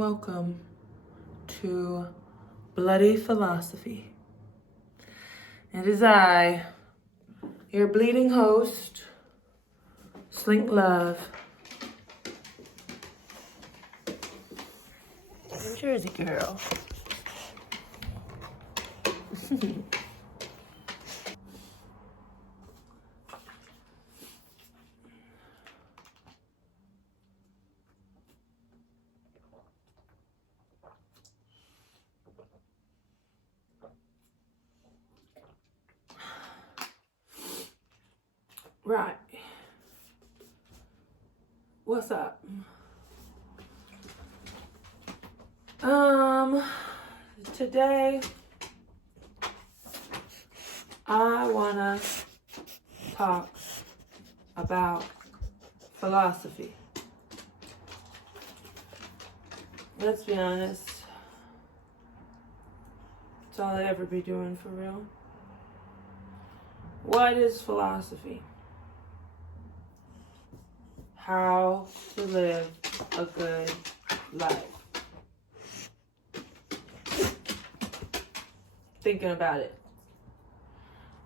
welcome to Bloody Philosophy. It is I, your bleeding host, Slink Love. New Jersey girl. Right. What's up? Today I wanna talk about philosophy. Let's be honest. That's all I ever be doing for real. What is philosophy? How to live a good life. Thinking about it.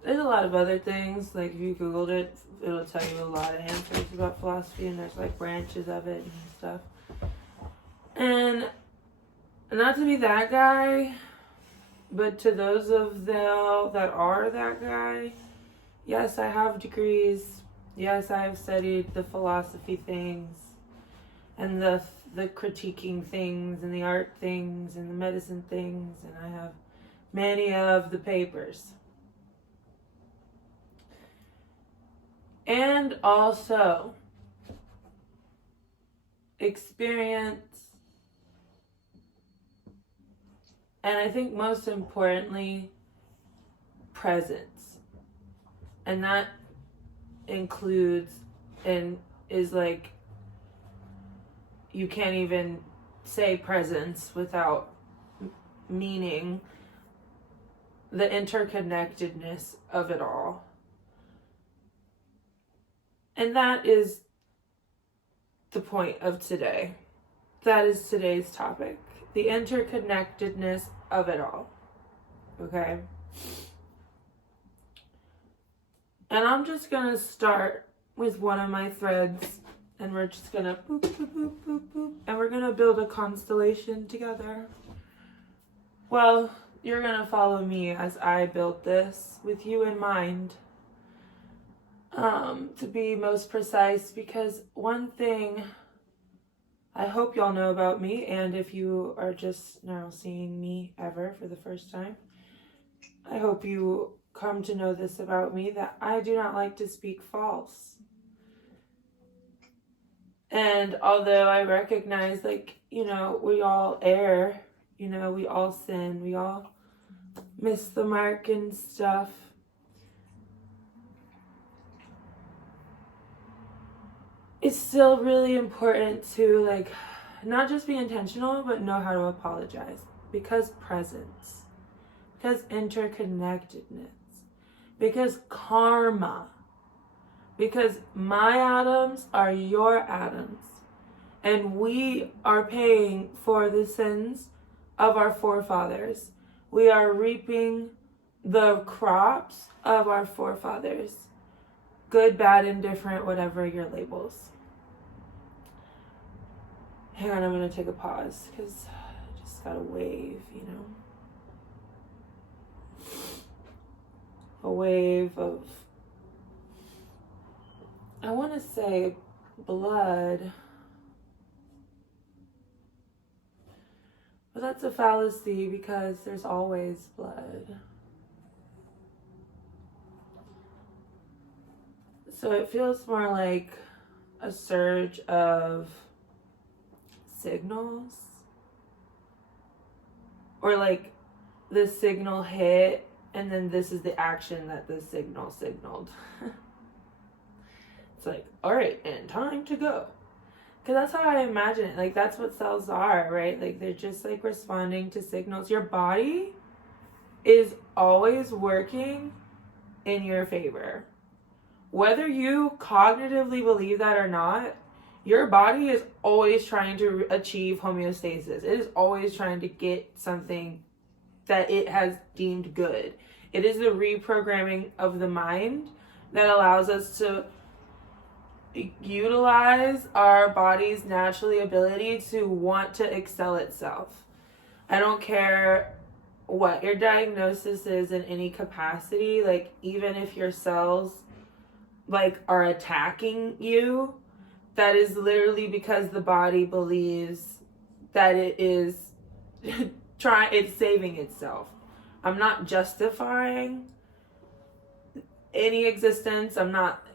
There's a lot of other things, like if you Googled it, it'll tell you a lot of answers about philosophy, and there's like branches of it and stuff. And not to be that guy, but to those of them that are that guy, yes, I have degrees. Yes, I have studied the philosophy things and the critiquing things and the art things and the medicine things, and I have many of the papers. And also experience, and I think most importantly, presence. And that includes and is like, you can't even say presence without meaning the interconnectedness of it all. And that is the point of today. That is today's topic. The interconnectedness of it all. Okay? And I'm just going to start with one of my threads, and we're just going to boop, boop, boop, boop, boop, and we're going to build a constellation together. Well, you're going to follow me as I build this with you in mind, to be most precise, because one thing I hope y'all know about me, and if you are just now seeing me ever for the first time, I hope you come to know this about me, that I do not like to speak false. And although I recognize, like, we all err, we all sin, we all miss the mark and stuff. It's still really important to, like, not just be intentional, but know how to apologize. Because presence. Because interconnectedness. Because karma. Because my atoms are your atoms. And we are paying for the sins of our forefathers. We are reaping the crops of our forefathers. Good, bad, indifferent, whatever your labels. Hang on, I'm going to take a pause because I just got a wave, A wave of, I want to say blood. But that's a fallacy because there's always blood. So it feels more like a surge of signals. Or like the signal hit, and then this is the action that the signal signaled. It's like, all right, and time to go. Because that's how I imagine it. Like, that's what cells are, right? Like, they're just like responding to signals. Your body is always working in your favor. Whether you cognitively believe that or not, Your body is always trying to achieve homeostasis. It is always trying to get something that it has deemed good. It is the reprogramming of the mind that allows us to utilize our body's naturally ability to want to excel itself. I don't care what your diagnosis is in any capacity, like even if your cells like are attacking you, that is literally because the body believes that it is it's saving itself. I'm not justifying any existence. I'm not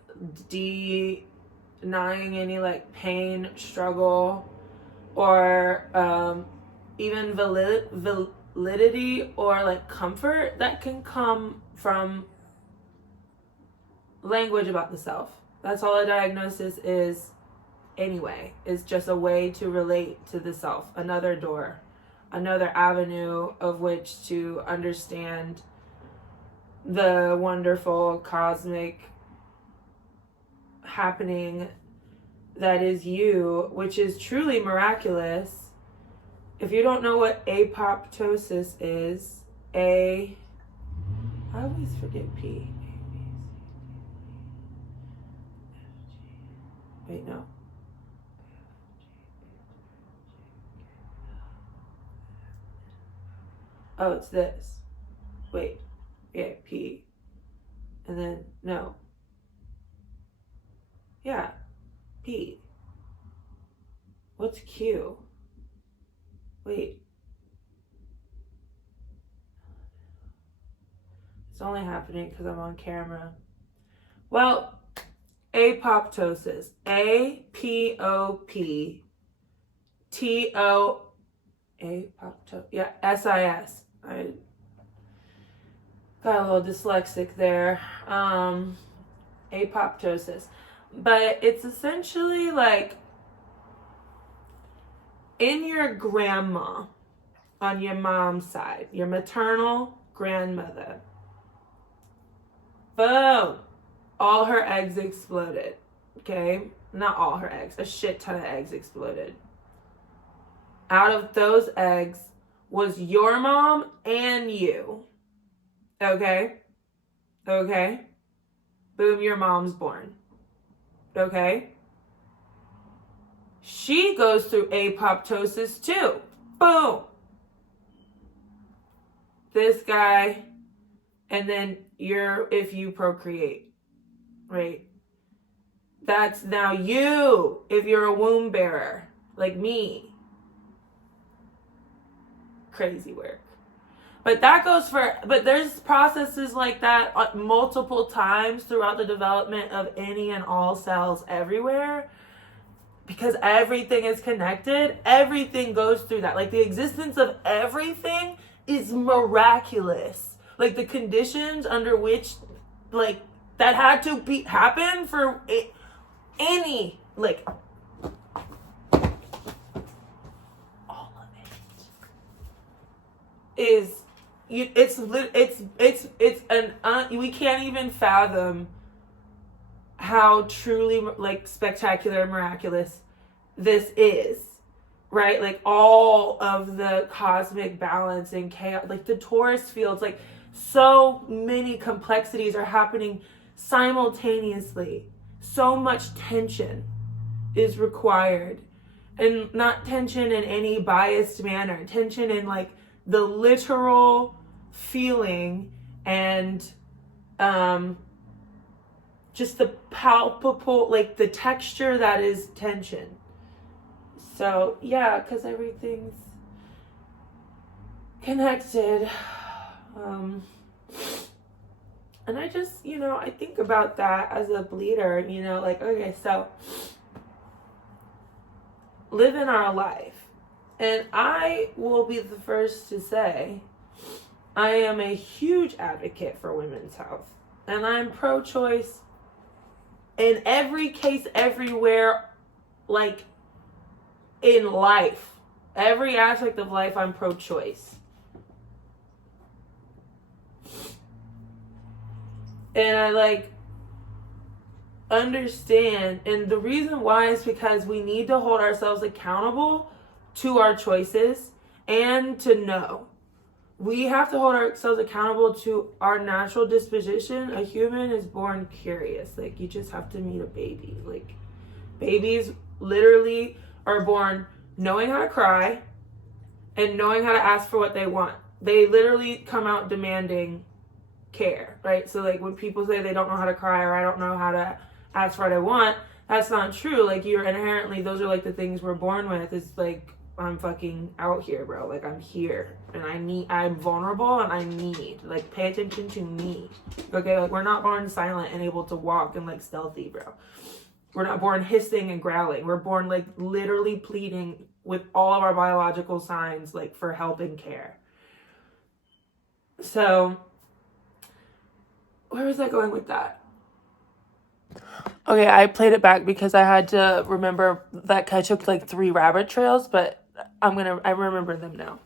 denying any like pain, struggle, or even validity or like comfort that can come from language about the self. That's all a diagnosis is anyway. It's just a way to relate to the self, another door, another avenue of which to understand the wonderful cosmic happening that is you, which is truly miraculous. If you don't know what apoptosis is, I always forget P. Wait, no. Oh, it's this. Wait. Yeah, P. And then, no. Yeah. P. What's Q? Wait. It's only happening because I'm on camera. Well, apoptosis. A-P-O-P-T-O. Yeah, S-I-S. I got a little dyslexic there. Apoptosis. But it's essentially like in your grandma, on your mom's side, your maternal grandmother. Boom. All her eggs exploded. Okay? Not all her eggs. A shit ton of eggs exploded. Out of those eggs was your mom and you. Okay? Okay? Boom, your mom's born. Okay? She goes through apoptosis too. Boom. This guy, and then if you procreate, right? That's now you, if you're a womb bearer, like me. Crazy work. But there's processes like that multiple times throughout the development of any and all cells everywhere. Because everything is connected, everything goes through that. Like the existence of everything is miraculous. Like the conditions under which, like, that had to happen for any, like, all of it is. We can't even fathom how truly like spectacular and miraculous this is, right? Like all of the cosmic balance and chaos, like the torus fields, like so many complexities are happening simultaneously. So much tension is required, and not tension in any biased manner, tension in like the literal feeling and just the palpable, like the texture that is tension. So yeah, because everything's connected. And I just, I think about that as a bleeder, like, okay, so living our life. And I will be the first to say, I am a huge advocate for women's health. And I'm pro-choice in every case, everywhere, like in life. Every aspect of life, I'm pro-choice. And understand, and the reason why is because we need to hold ourselves accountable to our choices and to know. We have to hold ourselves accountable to our natural disposition. A human is born curious. Like, you just have to meet a baby. Like, babies literally are born knowing how to cry and knowing how to ask for what they want. They literally come out demanding care, right? So, like, when people say they don't know how to cry or I don't know how to ask for what I want, that's not true. Like, you're inherently, those are like the things we're born with. It's like, I'm fucking out here, bro. Like, I'm here and I'm vulnerable and I need, like, pay attention to me. Okay, like, we're not born silent and able to walk and like stealthy, bro. We're not born hissing and growling. We're born like literally pleading with all of our biological signs, like, for help and care. So where was I going with that? Okay, I played it back because I had to remember that I took like 3 rabbit trails, but I remember them now.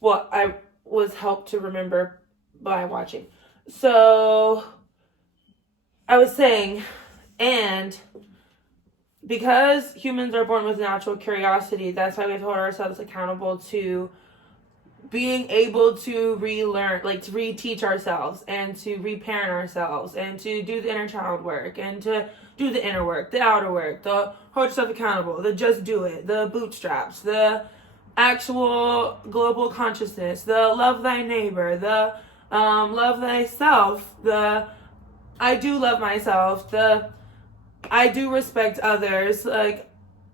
Well, I was helped to remember by watching. So I was saying, and because humans are born with natural curiosity, that's why we have to hold ourselves accountable to being able to relearn, like to reteach ourselves and to reparent ourselves and to do the inner child work and to do the inner work, the outer work, the hold yourself accountable, the just do it, the bootstraps, the actual global consciousness, the love thy neighbor, the love thyself, the I do love myself, the I do respect others, like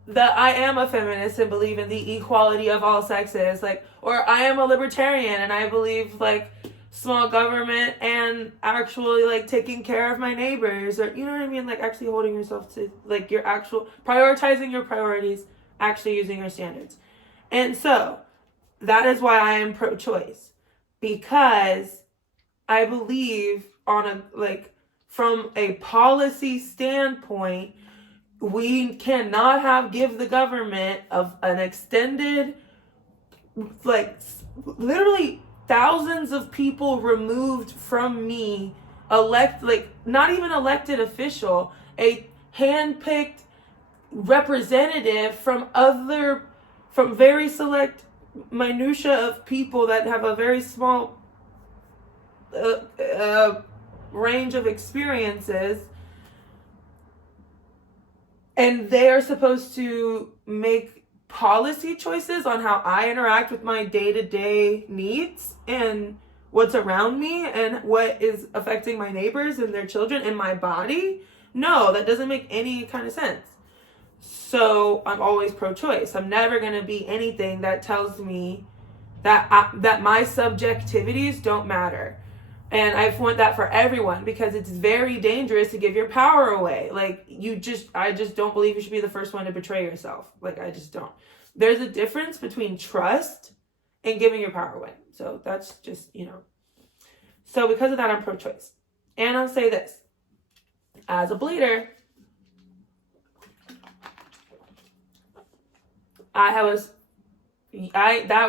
that I am a feminist and believe in the equality of all sexes, like, or I am a libertarian and I believe like small government and actually like taking care of my neighbors, or you know what I mean, like actually holding yourself to like your actual prioritizing your priorities, actually using your standards. And so that is why I am pro-choice, because I believe on a like from a policy standpoint, we cannot give the government of an extended, like literally thousands of people removed from me, not even elected official, a handpicked representative from very select minutia of people that have a very small range of experiences. And they are supposed to make policy choices on how I interact with my day-to-day needs and what's around me and what is affecting my neighbors and their children and my body. No, that doesn't make any kind of sense. So I'm always pro-choice. I'm never going to be anything that tells me that my subjectivities don't matter. And I want that for everyone, because it's very dangerous to give your power away. Like, I just don't believe you should be the first one to betray yourself. Like, I just don't. There's a difference between trust and giving your power away. So that's just, So because of that, I'm pro-choice. And I'll say this. As a bleeder, that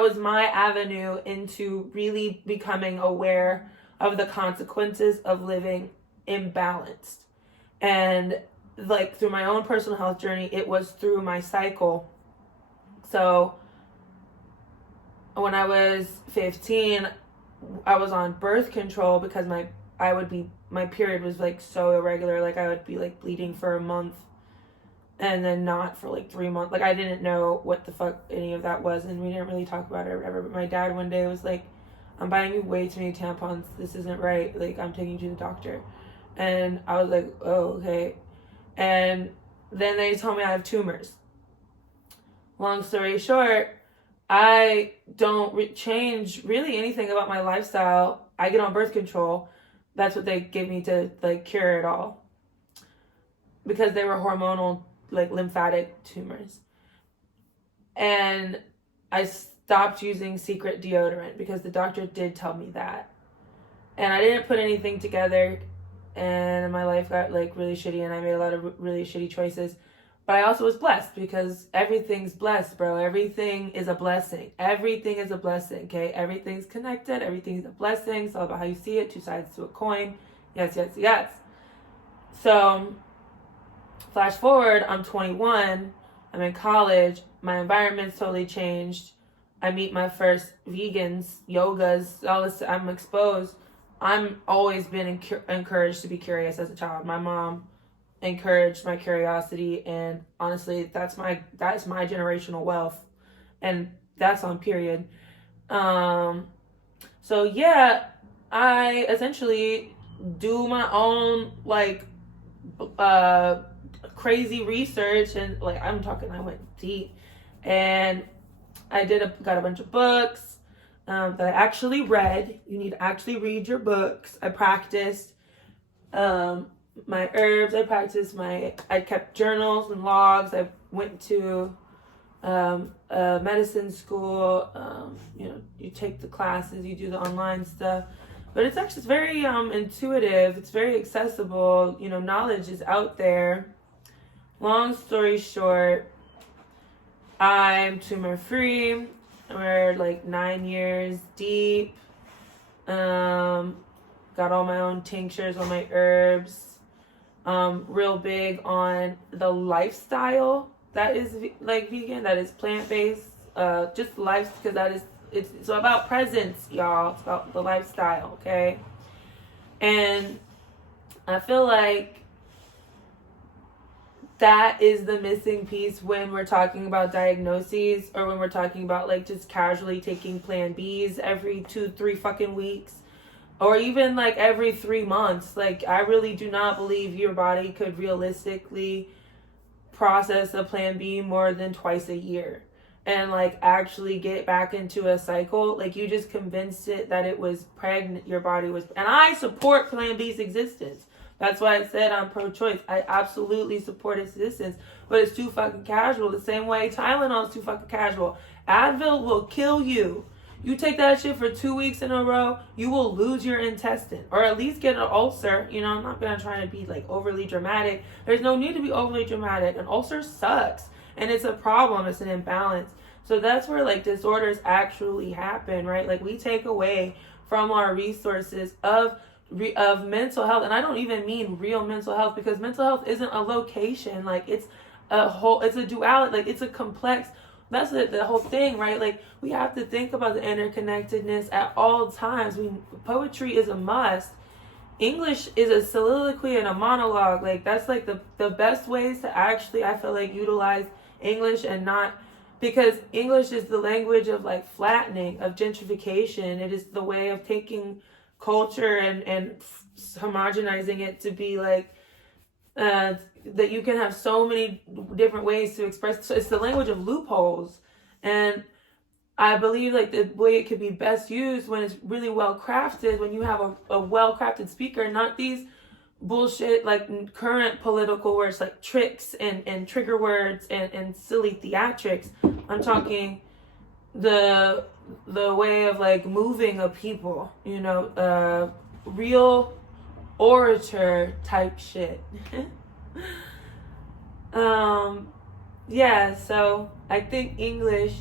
was my avenue into really becoming aware of the consequences of living imbalanced. And like through my own personal health journey, it was through my cycle. So when I was 15, I was on birth control because my period was like so irregular. Like I would be like bleeding for a month and then not for like 3 months. Like I didn't know what the fuck any of that was, and we didn't really talk about it or whatever. But my dad one day was like, I'm buying you way too many tampons. This isn't right. Like, I'm taking you to the doctor. And I was like, oh, okay. And then they told me I have tumors. Long story short, I don't change really anything about my lifestyle. I get on birth control. That's what they gave me to, like, cure it all. Because they were hormonal, like, lymphatic tumors. And I stopped using secret deodorant because the doctor did tell me that. And I didn't put anything together, and my life got like really shitty, and I made a lot of really shitty choices. But I also was blessed, because everything's blessed, bro. Everything is a blessing. Everything is a blessing, okay? Everything's connected. Everything's a blessing. It's all about how you see it. 2 sides to a coin. Yes, yes, yes. So flash forward, I'm 21, I'm in college, my environment's totally changed. I meet my first vegans, yogas, all this. I'm exposed. I'm always been encouraged to be curious as a child. My mom encouraged my curiosity, and honestly, that's my generational wealth, and that's on period. So yeah, I essentially do my own like crazy research, and like I went deep, and I got a bunch of books that I actually read. You need to actually read your books. I practiced my herbs. I kept journals and logs. I went to medicine school. You take the classes, you do the online stuff. But it's very intuitive. It's very accessible. Knowledge is out there. Long story short, I'm tumor free. We're like 9 years deep. Got all my own tinctures, all my herbs. Real big on the lifestyle that is like vegan, that is plant-based. Just life, because it's about presence, y'all. It's about the lifestyle, okay? And I feel like that is the missing piece when we're talking about diagnoses, or when we're talking about like just casually taking plan Bs every 2-3 fucking weeks, or even like every 3 months. Like, I really do not believe your body could realistically process a plan B more than twice a year and like actually get back into a cycle. Like, you just convinced it that it was pregnant, your body was. And I support plan B's existence. That's why I said I'm pro-choice. I absolutely support its existence, but it's too fucking casual. The same way Tylenol is too fucking casual. Advil will kill you. You take that shit for 2 weeks in a row, you will lose your intestine, or at least get an ulcer. I'm not gonna try to be like overly dramatic. There's no need to be overly dramatic. An ulcer sucks, and it's a problem. It's an imbalance. So that's where like disorders actually happen, right? Like, we take away from our resources of mental health. And I don't even mean real mental health, because mental health isn't a location. Like, it's a duality. Like, it's a complex. That's the whole thing, right? Like, we have to think about the interconnectedness at all times. Poetry is a must. English is a soliloquy and a monologue. Like, that's like the best ways to actually, I feel like, utilize English, and not, because English is the language of like flattening, of gentrification. It is the way of taking culture and homogenizing it to be like that you can have so many different ways to express. So it's the language of loopholes, and I believe like the way it could be best used when it's really well crafted, when you have a well crafted speaker, not these bullshit like current political words like tricks and trigger words and silly theatrics. I'm talking the way of like moving a people, real orator type shit. So I think English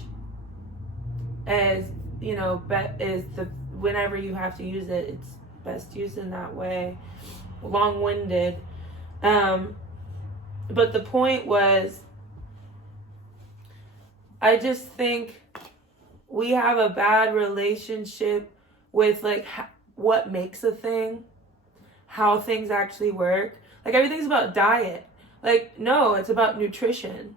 is whenever you have to use it, it's best used in that way. Long-winded. But the point was, I just think we have a bad relationship with like what makes a thing, how things actually work. Like, everything's about diet. Like, no, it's about nutrition,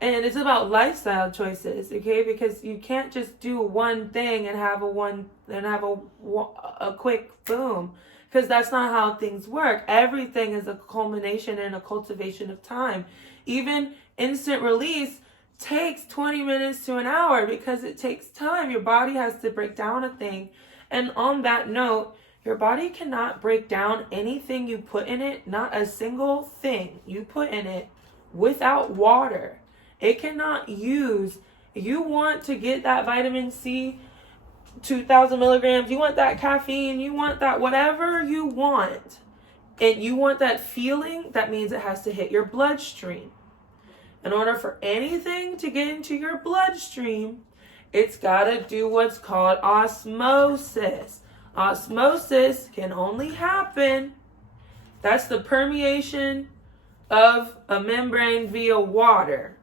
and it's about lifestyle choices. Okay, because you can't just do one thing and have a quick boom, because that's not how things work. Everything is a culmination and a cultivation of time. Even instant release takes 20 minutes to an hour, because it takes time. Your body has to break down a thing. And on that note, your body cannot break down anything you put in it, not a single thing you put in it, without water. It cannot use, you want to get that vitamin C, 2,000 milligrams, you want that caffeine, you want that whatever you want, and you want that feeling, that means it has to hit your bloodstream. In order for anything to get into your bloodstream, it's got to do what's called osmosis. Osmosis can only happen That's the permeation of a membrane via water.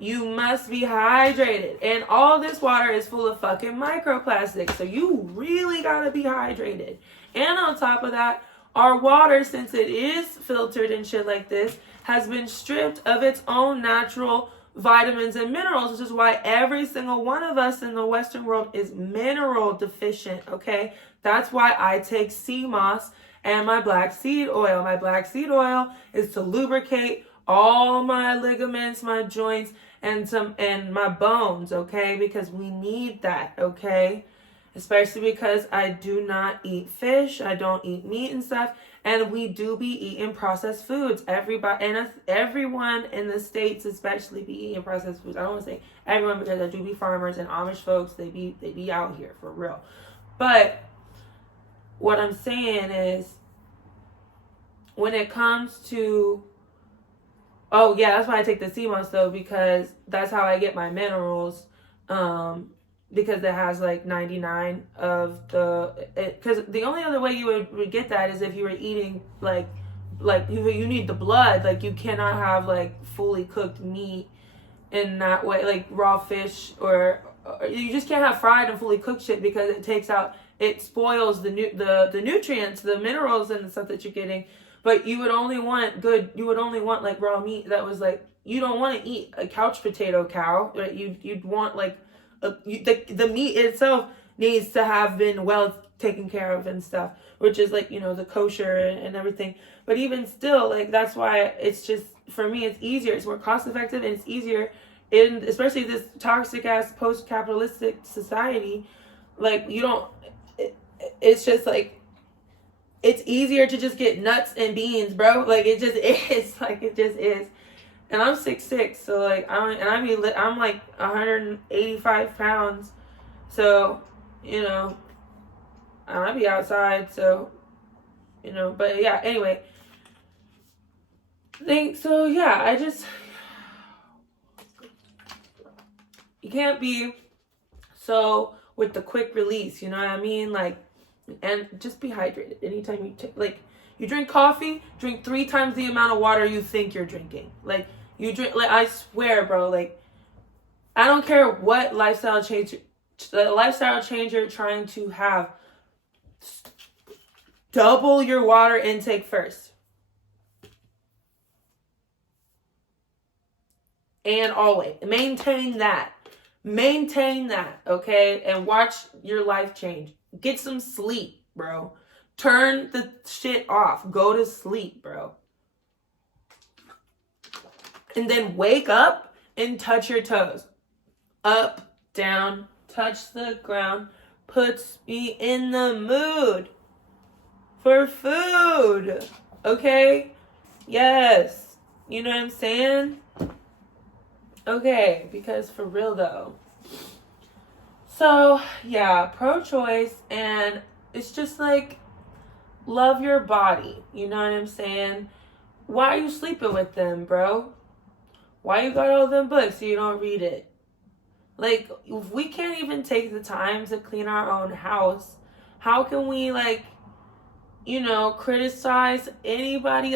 You must be hydrated. And all this water is full of fucking microplastics. So you really gotta be hydrated. And on top of that, our water, since it is filtered and shit like this, has been stripped of its own natural vitamins and minerals, which is why every single one of us in the Western world is mineral deficient, okay? That's why I take sea moss and my black seed oil. My black seed oil is to lubricate all my ligaments, my joints, and my bones, okay? Because we need that, okay? Especially because I do not eat fish, I don't eat meat and stuff, and we do be eating processed foods. Everyone in the States especially be eating processed foods. I don't want to say everyone because I do be farmers and Amish folks, they be out here for real. But what I'm saying is, when it comes to, oh yeah, that's why I take the sea moss though, because that's how I get my minerals. Because it has like 99 of because the only other way you would get that is if you were eating like you need the blood. Like you cannot have like fully cooked meat in that way, like raw fish, or you just can't have fried and fully cooked shit, because it spoils the nutrients, the minerals and the stuff that you're getting. But you would only want like raw meat that was like, you don't want to eat a couch potato cow, right? You'd want like the meat itself needs to have been well taken care of and stuff, which is like, the kosher and everything. But even still, like, that's why it's just, for me, it's easier, it's more cost effective, and it's easier in especially this toxic ass post-capitalistic society. Like, it's just like, it's easier to just get nuts and beans, bro. Like, it just is. Like, it just is. And I'm 6'6", so like I'm like 185 pounds, so I be outside, so But yeah, anyway, you can't be so with the quick release, you know what I mean? Like, and just be hydrated anytime you take, you drink coffee, drink 3 times the amount of water you think you're drinking. Like, you drink, like, I swear, bro, like, I don't care what lifestyle change you're trying to have, double your water intake first. And always. Maintain that, okay? And watch your life change. Get some sleep, bro. Turn the shit off. Go to sleep, bro. And then wake up and touch your toes. Up, down, touch the ground. Puts me in the mood for food. Okay? Yes. You know what I'm saying? Okay, because for real though. So, yeah, pro-choice, and it's just like, love your body. You know what I'm saying? Why are you sleeping with them, bro? Why you got all them books so you don't read it? Like, if we can't even take the time to clean our own house, how can we, criticize anybody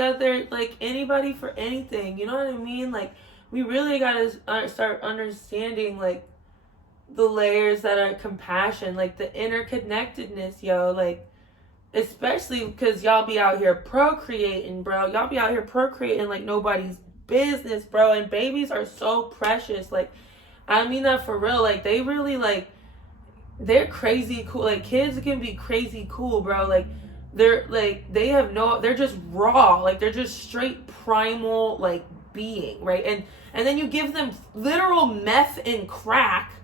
for anything? You know what I mean? Like, we really gotta start understanding, like, the layers that are compassion, like, the interconnectedness, yo, like, especially because y'all be out here procreating, bro. Y'all be out here procreating like nobody's business, bro. And babies are so precious. Like, I mean that for real. Like, they really, like, they're crazy cool. Like, kids can be crazy cool, bro. Like, they're just raw. Like, they're just straight primal, like, being, right? And then you give them literal meth and crack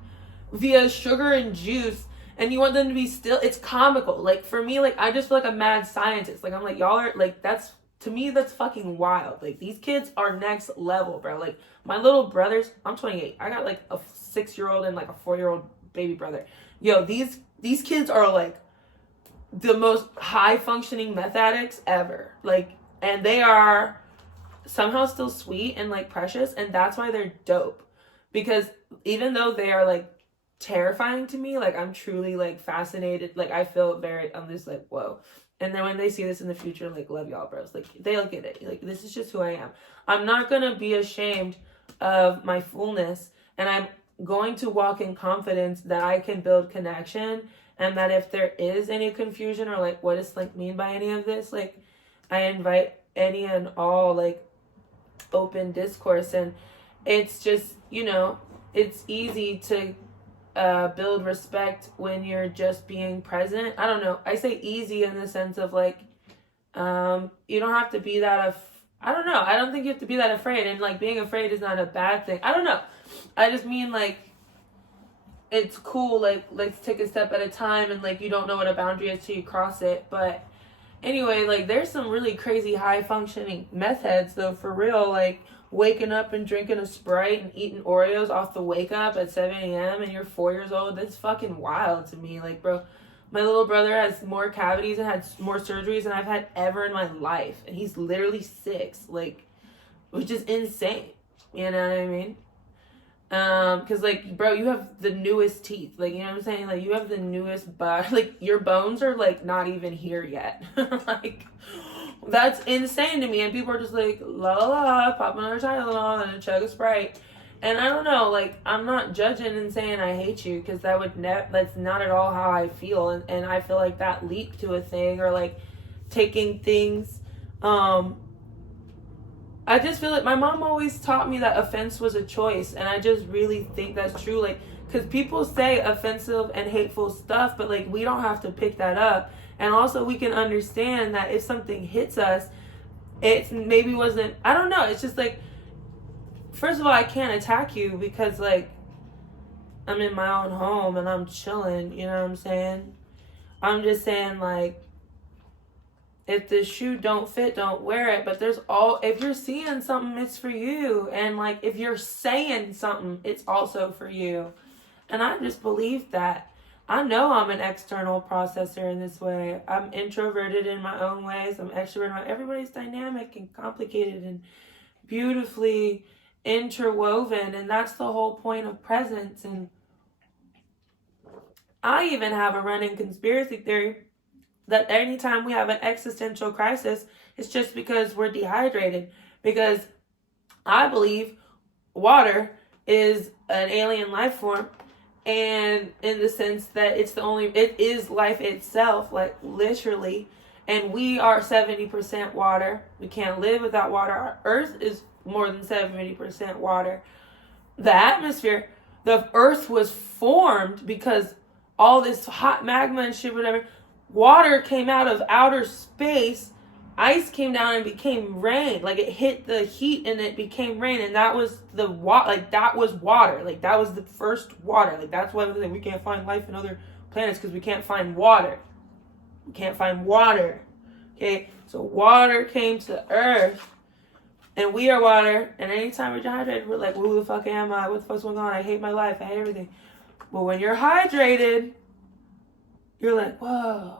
via sugar and juice, and you want them to be still. It's comical. Like, for me, like, I just feel like a mad scientist. Like, I'm like, y'all are, like, to me, that's fucking wild. Like, these kids are next level, bro. Like, my little brothers, I'm 28. I got, like, a 6-year-old and, like, a 4-year-old baby brother. Yo, these kids are, like, the most high-functioning meth addicts ever. Like, and they are somehow still sweet and, like, precious, and that's why they're dope. Because even though they are, like, terrifying to me, like, I'm truly, like, fascinated. Like, I'm just like, whoa. And then when they see this in the future, like, love y'all, bros. Like, they'll get it. Like, this is just who I am. I'm not going to be ashamed of my fullness. And I'm going to walk in confidence that I can build connection. And that if there is any confusion or, like, what does Link mean by any of this? Like, I invite any and all, like, open discourse. And it's just, you know, it's easy to build respect when you're just being present. I don't know. I say easy in the sense of like, you don't have to be that I don't know. I don't think you have to be that afraid. And like being afraid is not a bad thing. I don't know. I just mean like, it's cool. Like, let's take a step at a time, and like, you don't know what a boundary is till you cross it. But anyway, like there's some really crazy high functioning meth heads though, for real. Like, waking up and drinking a Sprite and eating Oreos off the wake up at 7 a.m. and you're 4 years old. That's fucking wild to me. Like, bro, my little brother has more cavities and had more surgeries than I've had ever in my life. And he's literally 6, like, which is insane. You know what I mean? Cause like, bro, you have the newest teeth. Like, you know what I'm saying? Like, you have the newest like, your bones are like not even here yet. Like, that's insane to me. And people are just like, la la la, pop another Tylenol and a chug of Sprite. And I don't know, like, I'm not judging and saying I hate you, because that's not at all how I feel. And I feel like that leap to a thing, or like taking things, I just feel like my mom always taught me that offense was a choice. And I just really think that's true. Like, because people say offensive and hateful stuff, but like, we don't have to pick that up. And also we can understand that if something hits us, it maybe wasn't, I don't know. It's just like, first of all, I can't attack you because like, I'm in my own home and I'm chilling. You know what I'm saying? I'm just saying, like, if the shoe don't fit, don't wear it. But if you're seeing something, it's for you. And like, if you're saying something, it's also for you. And I just believe that. I know I'm an external processor in this way. I'm introverted in my own ways. I'm extroverted. Everybody's dynamic and complicated and beautifully interwoven. And that's the whole point of presence. And I even have a running conspiracy theory that anytime we have an existential crisis, it's just because we're dehydrated. Because I believe water is an alien life form. And in the sense that it is life itself, like literally. And we are 70% water. We can't live without water. Our earth is more than 70% water. The atmosphere, the earth was formed because all this hot magma and shit, whatever, water came out of outer space. Ice came down and became rain. Like, it hit the heat and it became rain. And that was that was water. Like, that was the first water. Like, that's why we can't find life in other planets, because we can't find water. We can't find water. Okay? So water came to Earth. And we are water. And anytime we're dehydrated, we're like, who the fuck am I? What the fuck's going on? I hate my life. I hate everything. But when you're hydrated, you're like, whoa.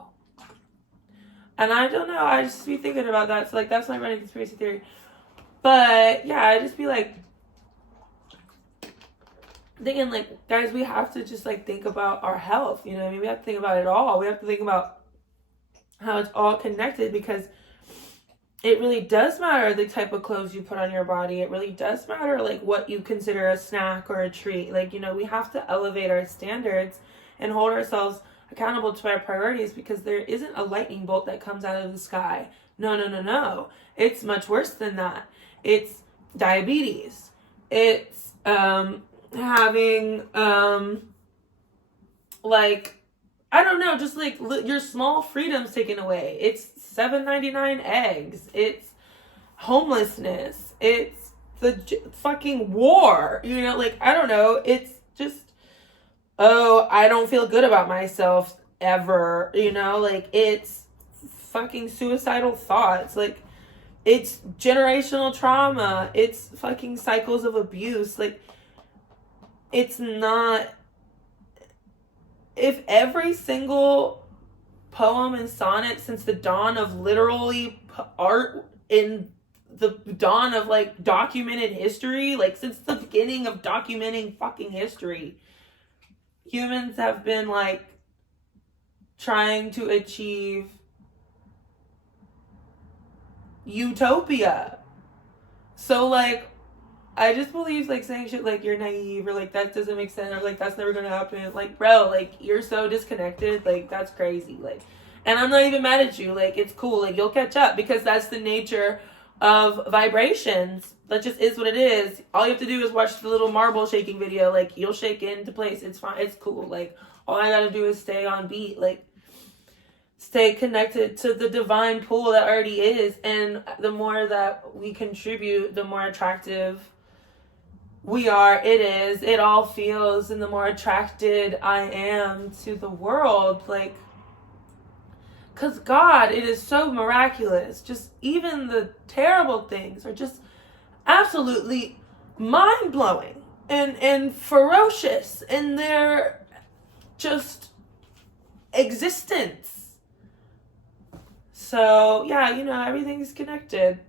And I don't know, I just be thinking about that. So, like, that's my running conspiracy theory. But, yeah, I just be, like, thinking, like, guys, we have to just, like, think about our health. You know what I mean? We have to think about it all. We have to think about how it's all connected, because it really does matter the type of clothes you put on your body. It really does matter, like, what you consider a snack or a treat. Like, you know, we have to elevate our standards and hold ourselves accountable to our priorities, because there isn't a lightning bolt that comes out of the sky. No. It's much worse than that. It's diabetes. It's having like, I don't know, just like your small freedoms taken away. It's $7.99 eggs. It's homelessness. It's the fucking war. You know, like, I don't know. It's just, oh, I don't feel good about myself ever, you know, like, it's fucking suicidal thoughts, like, it's generational trauma, it's fucking cycles of abuse. Like, it's not, if every single poem and sonnet since the dawn of literally art, in the dawn of, like, documented history, like, since the beginning of documenting fucking history, humans have been, like, trying to achieve utopia. So, like, I just believe, like, saying shit like you're naive or, like, that doesn't make sense or, like, that's never gonna happen. Like, bro, like, you're so disconnected. Like, that's crazy. Like, and I'm not even mad at you. Like, it's cool. Like, you'll catch up because that's the nature of vibrations. That just is what it is. All you have to do is watch the little marble shaking video. Like, you'll shake into place. It's fine. It's cool. Like, all I gotta do is stay on beat. Like, stay connected to the divine pool that already is. And the more that we contribute, the more attractive we are, it all feels, and the more attracted I am to the world. Like, because God, it is so miraculous. Just even the terrible things are just absolutely mind-blowing and ferocious in their just existence. So, yeah, you know, everything's connected.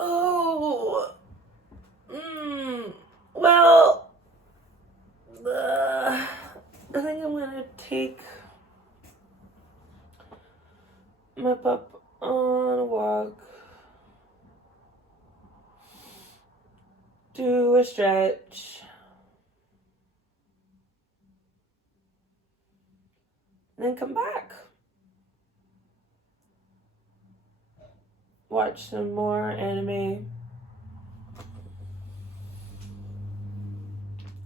Oh, well, I think I'm gonna take my pup on a walk, do a stretch, and then come back. Watch some more anime.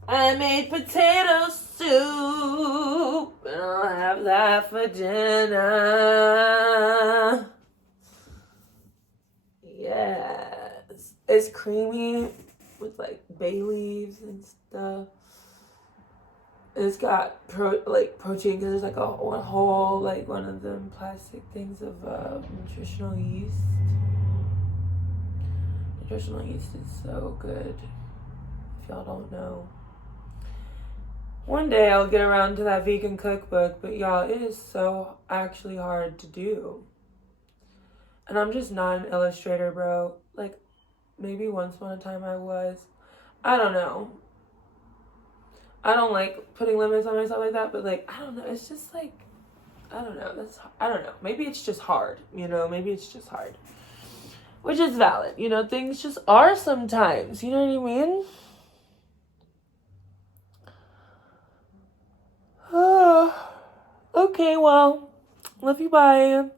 I made potato soup, and I'll have that for dinner. Yes. It's creamy with, like, bay leaves and stuff. It's got protein because there's, like, a whole, like, one of them plastic things of nutritional yeast. Nutritional yeast is so good. If y'all don't know. One day I'll get around to that vegan cookbook, but y'all, it is so actually hard to do. And I'm just not an illustrator, bro. Like, maybe once upon a time I was. I don't know. I don't like putting limits on myself like that, but, like, I don't know. It's just, like, I don't know. I don't know. Maybe it's just hard, you know? Maybe it's just hard. Which is valid. You know, things just are sometimes. You know what I mean? Okay, well, love you, bye.